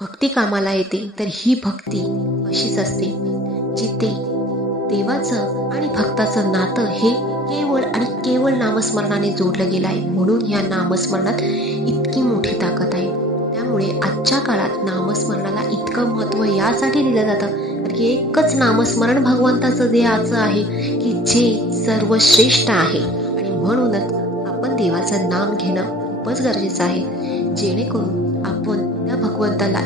भक्ती कामाला येते, तर ही भक्ती अशीच असते जिथे देवाचं आणि भक्ताचं नातं हे केवळ आणि केवळ नामस्मरणाने जोडलं गेलं आहे. म्हणून या नामस्मरणात इतकी मोठी ताकद आहे. त्यामुळे आजच्या काळात नामस्मरणाला इतकं महत्त्व यासाठी दिलं जातं की एकच नामस्मरण भगवंताचं देहाचं आहे की जे सर्वश्रेष्ठ आहे. आणि म्हणूनच आपण देवाचं नाम घेणं खूपच गरजेचं आहे, जेणेकरून आपण त्या भगवंताला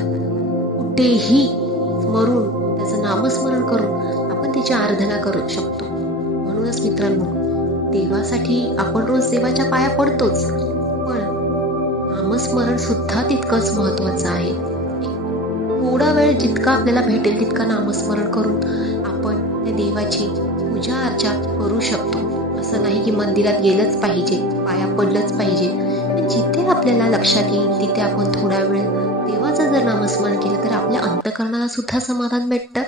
कुठेही स्मरून त्याचं नामस्मरण करून आपण त्याची आराधना करू शकतो. म्हणूनच मित्रांनो, देवासाठी आपण रोज देवाच्या पाया पडतोच, पण नामस्मरण सुद्धा तितकंच महत्वाचं आहे. थोडा वेळ जितका आपल्याला भेटेल तितका नामस्मरण करून आपण त्या देवाची पूजा अर्चा करू शकतो. असं नाही की मंदिरात गेलंच पाहिजे, पाया पडलंच पाहिजे. जिथे आपल्याला लक्षात येईल तिथे आपण थोडा वेळ देवाचं जर नामस्मरण केलं तर आपल्या अंतःकरणाला सुद्धा समाधान भेटतं